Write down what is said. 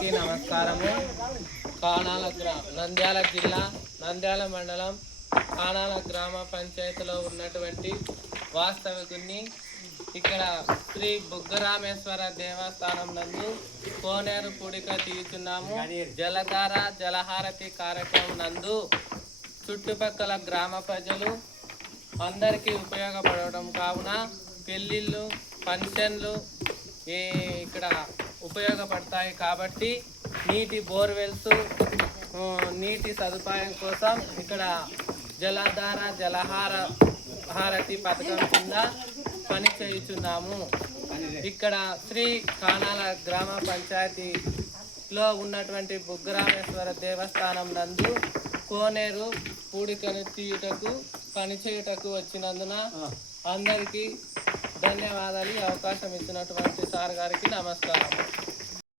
అందరికీ నమస్కారము. నంద్యాల జిల్లా నంద్యాల మండలం కానాల గ్రామ పంచాయతీలో ఉన్నటువంటి వాస్తవికుని ఇక్కడ శ్రీ బుగ్గరామేశ్వర దేవస్థానం నందు కోనేరు పూడిక తీయుచున్నాము. జలధార జలహారతి కార్యక్రమం నందు చుట్టుపక్కల గ్రామ ప్రజలు అందరికీ ఉపయోగపడడం కావున పెళ్ళిళ్ళు ఫంక్షన్లు ఇక్కడ ఉపయోగపడతాయి కాబట్టి నీటి బోర్వెల్స్ నీటి సదుపాయం కోసం ఇక్కడ జలధార జలహారతి పథకం కింద పని చేయుచున్నాము. ఇక్కడ శ్రీ కానాల గ్రామ పంచాయతీలో ఉన్నటువంటి బుగ్గరామేశ్వర దేవస్థానం నందు కోనేరు పూడికను తీయుటకు పనిచేయుటకు వచ్చినందున అందరికీ ధన్యవాదాలు. అవకాశం ఇచ్చినటువంటి సార్ గారికి నమస్కారం.